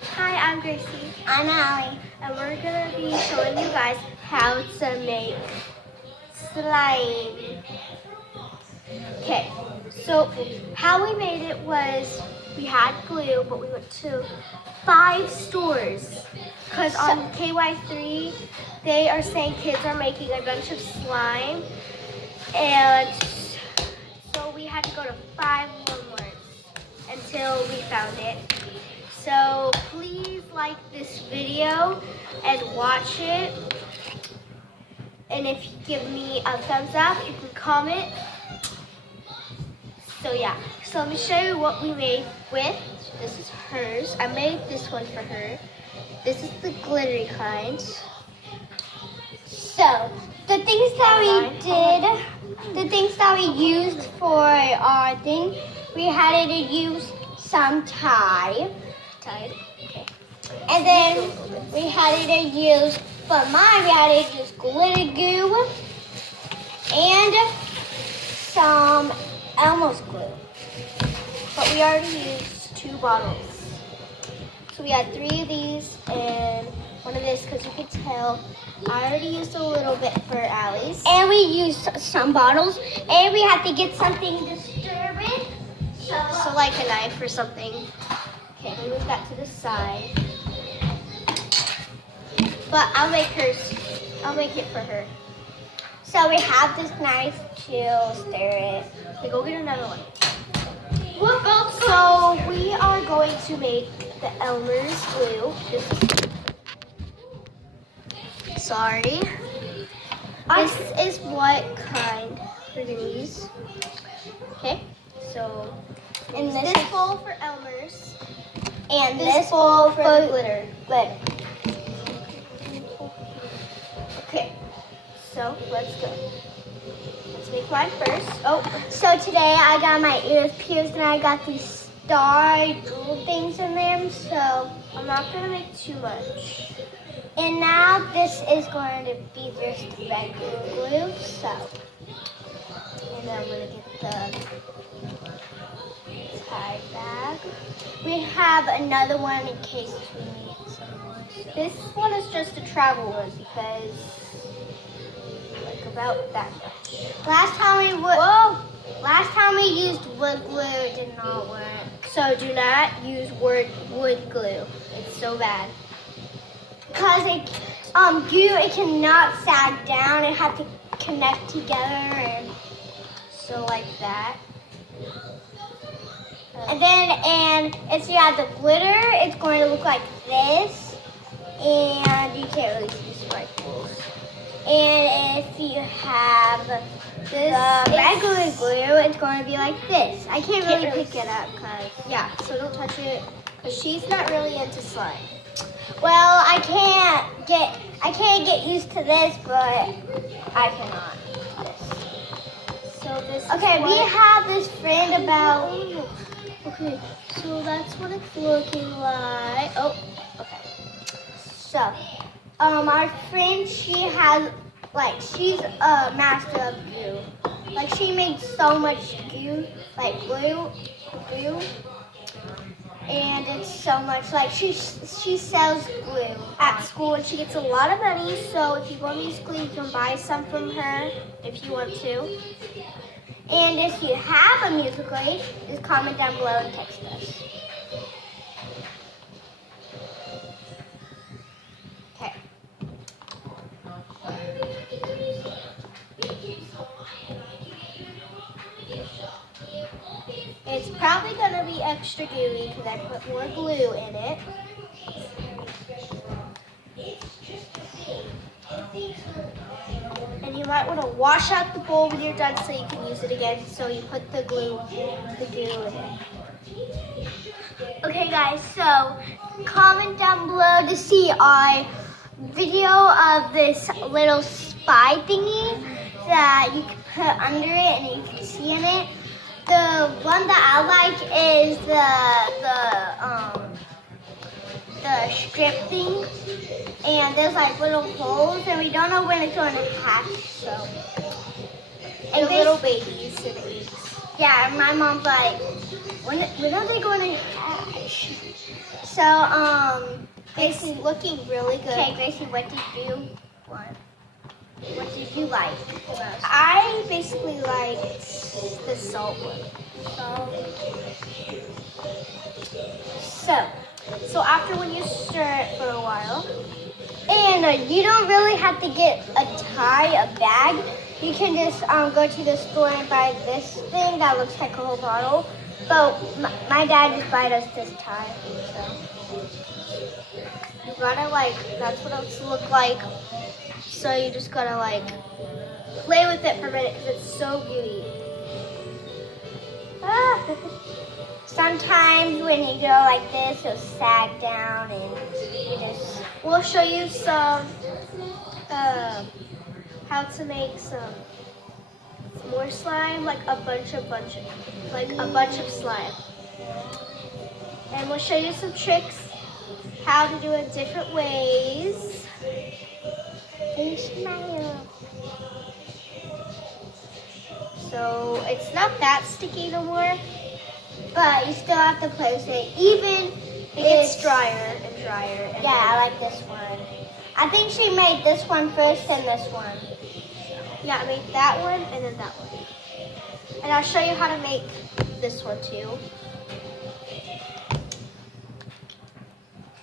Hi, I'm Gracie. I'm Allie. And we're going to be showing you guys how to make slime. Okay, so how we made it was we had glue, but we went to 5 stores. Because on KY3, they are saying kids are making a bunch of slime. And so we had to go to 5 Walmarts until we found it. So please like this video and watch it. And if you give me a thumbs up, you can comment. So yeah, so let me show you what we made with. This is hers. I made this one for her. This is the glittery kind. So, the things that we used for our thing, we had to use some Tide. Okay. And then we had to use, for mine, we had to use glitter goo and some Elmo's glue. But we already used 2 bottles. So we had 3 of these and 1 of this because you could tell I already used a little bit for Allie's. And we used some bottles, and we had to get something to stir with. So like a knife or something. Okay, we move that to the side. But I'll make it for her. So we have this knife to stir it. Okay, go get another one. So we are going to make the Elmer's glue. Sorry. This is what kind we're gonna use. Okay, so And this bowl for Elmer's. and This bowl for the glitter. glitter. Okay, so let's go. Let's make mine first. Oh, So today I got my ears pierced and I got these star jewel things in them. So I'm not gonna make too much. and now this is going to be just regular glue. So And then I'm gonna get the tie bag. we have another one in case we need some more. This one is just a travel one because like about that much. Last time we used wood glue, it did not work. So do not use wood glue. It's so bad. Because it cannot sag down. It has to connect together, and So like that. and if you have the glitter, it's going to look like this, and you can't really see sparkles. And if you have the regular glue, it's going to be like this. I can't really pick it up because So don't touch it because she's not really into slime. well, I can't get used to this, but I cannot. So this. Okay, is we what- have this friend about. Okay, so that's what it's looking like. Oh, okay. So, our friend, she's a master of glue. Like, she makes so much glue, glue, and it's so much. Like, she sells glue At school, and she gets a lot of money. So if you want to use glue, you can buy some from her if you want to. And if you have a musical aid, just comment down below and text us. Okay. It's probably going to be extra gooey because I put more glue in it. And you might want to wash out the bowl when you're done so you can use it again. So you put the goo in it. Okay, guys, so comment down below to see our video of this little spy thingy that you can put under it and you can see in it. The one that I like is the strip thing, and there's like little holes, and we don't know when it's going to hatch. So, And little babies in weeks. yeah, my mom's like, when are they going to hatch? So, It's Gracie, looking really good. okay, Gracie, what did you want? What did you like the most? I basically liked the salt one. So after when you stir it for a while, And you don't really have to get a bag. You can just go to the store and buy this thing that looks like a whole bottle. But my dad just bought us this tie. So. you gotta that's what it's look like. So you just gotta play with it for a minute because it's so gooey. Sometimes when you go like this, it'll sag down and you just... We'll show you some how to make some more slime, like a bunch of slime. And we'll show you some tricks, how to do it different ways. So it's not that sticky no more, But you still have to place it. Even it gets drier and drier. And yeah, I like this one. I think she made this one first and this one. yeah, I made that one and then that one. And I'll show you how to make this one too.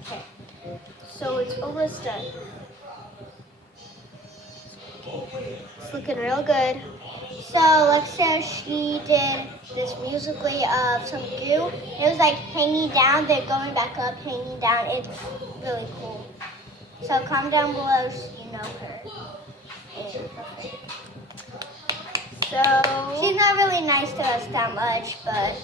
Okay, so it's almost done. It's looking real good. So let's say she did this musically of some goo. It was like hanging down, they're going back up, hanging down. It's really cool. So comment down below if you know her. So She's not really nice to us that much, but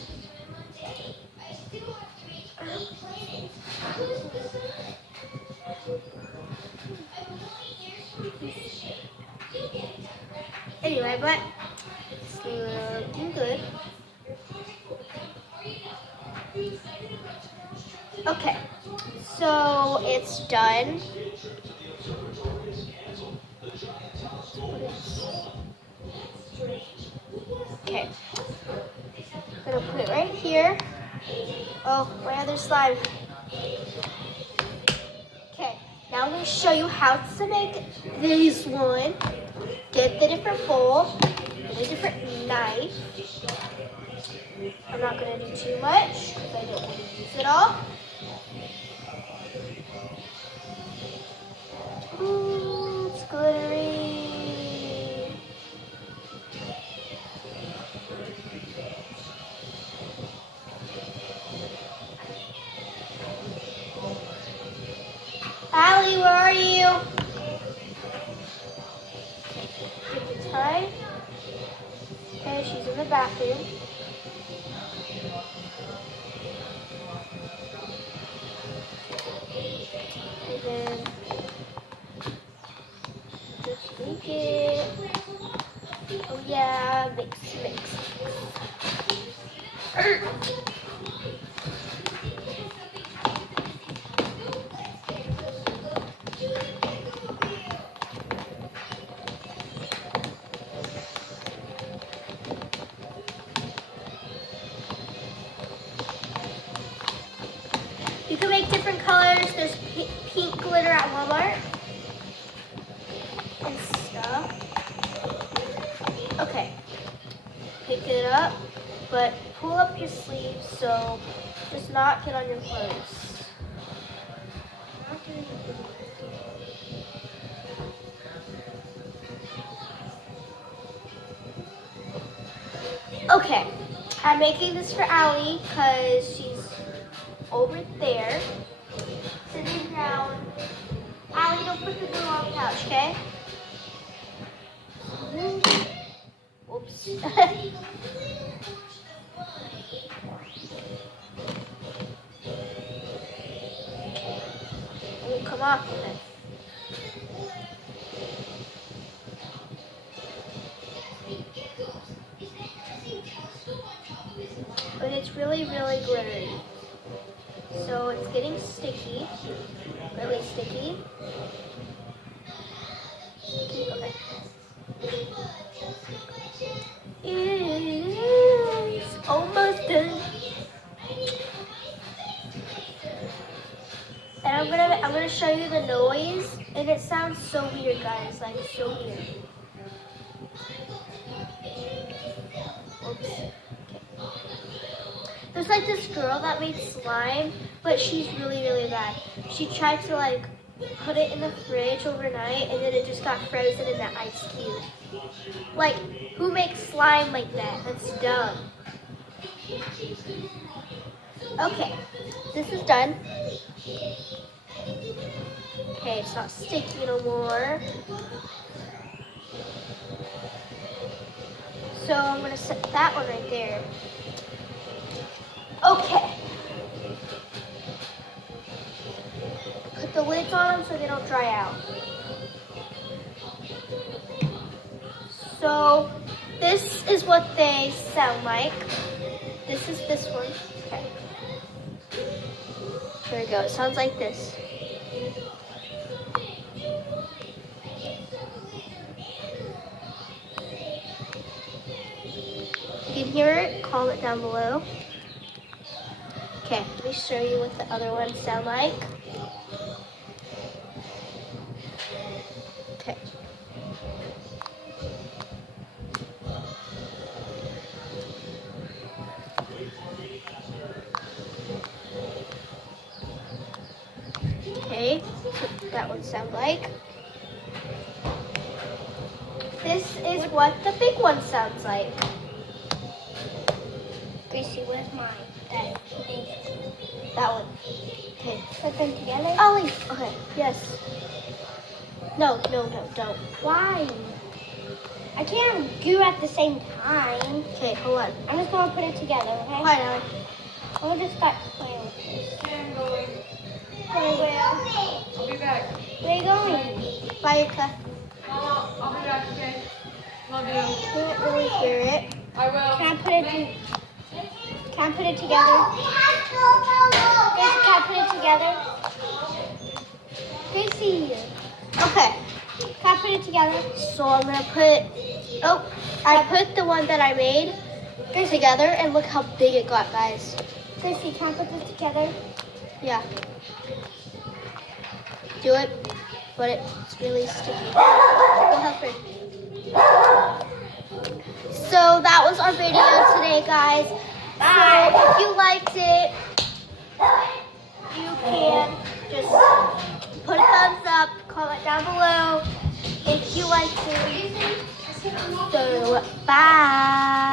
anyway, but it's looking good. Okay, so it's done. Okay, I'm gonna put it right here. Oh, my other slime. Okay, now I'm gonna show you how to make this one. Get the different bowl, get a different knife. I'm not gonna do too much because I don't want to use it all. Ooh, it's glittery. Allie, where are you? Get the tie. Okay, she's in the bathroom. And then just make it. Oh yeah, mix. You can make different colors. There's pink glitter at Walmart and stuff. Okay, pick it up, but pull up your sleeves so it does not get on your clothes. Okay, I'm making this for Allie because she's over there, sitting down. Allie, don't put the glue on the couch, okay? Oops. It will come off with it. But it's really, really glittery. So it's getting sticky, really sticky. Okay. It's almost done. I'm gonna show you the noise, and it sounds so weird, guys. Like so weird. Oops. Okay. There's like this girl that made slime, but she's really, really bad. She tried to like put it in the fridge overnight, and then it just got frozen in that ice cube. Like, who makes slime like that? That's dumb. Okay, this is done. Okay, it's not sticky no more. So I'm gonna set that one right there. Okay. Put the lids on them so they don't dry out. So this is what they sound like. This is this one. Okay. Here we go. It sounds like this. You can hear it. Comment down below. Okay, let me show you what the other ones sound like. Okay. Okay, so that one sounds like. This is what the big one sounds like. Gracie, where's mine? That one. Okay. Put them together? Ollie. Okay. Yes. No, don't. Why? I can't do at the same time. Okay, hold on. I'm just gonna put it together, okay? Hold on. I'm gonna just start playing with this. I'm going. Where? I'll be back. Where are you going? Bye, Yuka. Mama, I'll be back, okay? Love you. Can't really hear it. I will. Can I put it Can I put it together? Gracie, can I put it together? Gracie, Okay. can I put it together? So I'm gonna put. Oh, I put the one that I made together, and look how big it got, guys. Gracie, can I put this together? Yeah. Do it, but it's really sticky. Go help her. So that was our video today, guys. Bye. So if you liked it, you can just put a thumbs up, comment down below if you liked it. So bye.